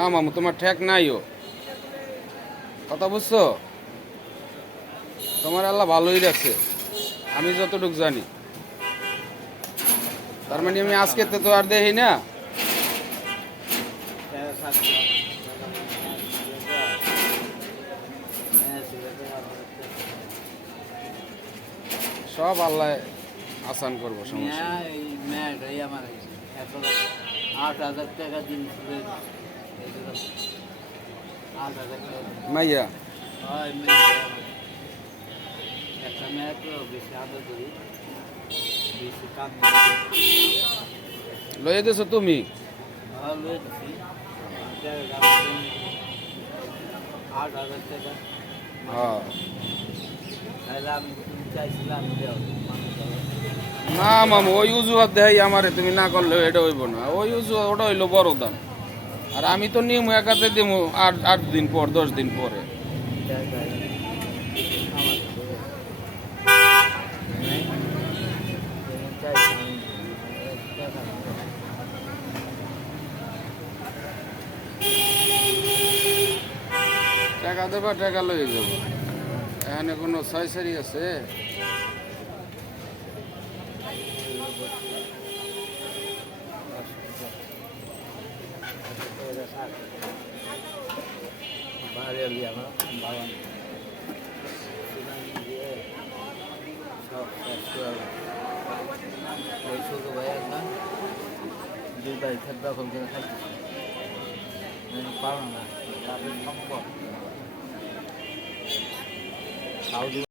না মামু তোমার ঠেক নাইও, কথা বুঝছো? তোমার আল্লাহ ভালোই রাখছে আমি যতটুকু জানি। তার মানে আমি আজকে তো আর দেখি না। সব আল্লাহ আসান করবো, সমস্যা নেই। 8,000 টাকা দিন মাইয়া একটা মেয়ে তো বেশি আদর করি, বেশি কাম লয়ে দিছো তুমি? লয়ে দিচ্ছি 8,000 টাকা। হ্যাঁ তাহলে আমি তুমি চাইছিলাম না মামু, ওই অজুহাত দেয় আমারে তুমি না করলে এটা হইব না। ওই অজুহাত ওটা হইলো বড় দান। আর আমি তো নিয়ম একাতে দিব 8 দিন পর 10 দিন পরে। টাকা দেবা, টাকা লয়ে যাবো। এখানে কোনো ছয়সারি আছে? ছোট ভাই একজন 2 বাড়ি থাকবে, এখন করে খাইতেছে পারো না, তাদের সম্ভব।